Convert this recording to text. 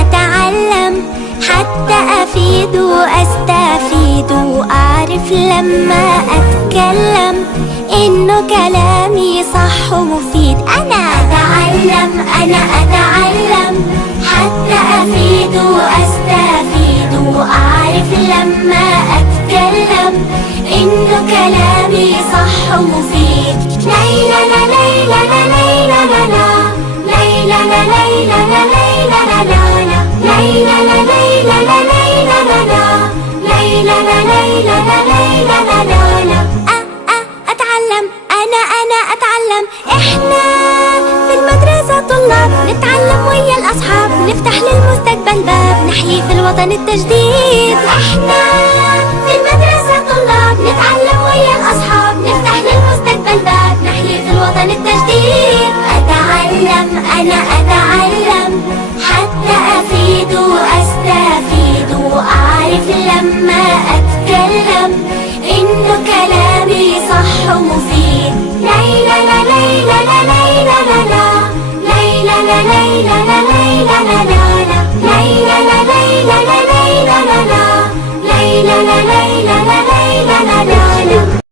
أتعلم حتى أفيد وأستفيد وأعرف لما أتكلم إنه كلامي صح ومفيد. أنا أتعلم حتى أفيد وأستفيد وأعرف لما أتكلم إنه كلامي صح ومفيد. ليلى لا ليلى لا ليلى لا لا ليلى لا ليلى لا ليلى لا لا ليلى لا ليلى لا ليلى لا لا ليلى لا ليلى لا ليلى لا لا. أتعلم أنا أتعلم. إحنا في المدرسة طلاب نتعلم ويا الأصحاب، نفتح للمستقبل باب نحيي في الوطن التجديد. إحنا في المدرسة طلاب نتعلم ويا الأصحاب، نفتح للمستقبل باب نحيي في الوطن التجديد. أنا أتعلم حتى أفيد وأستفيد وأعرف لما أتكلم إنه كلامي صح ومفيد. ليلى لا ليلى لا ليلى لا لا ليلى لا ليلى لا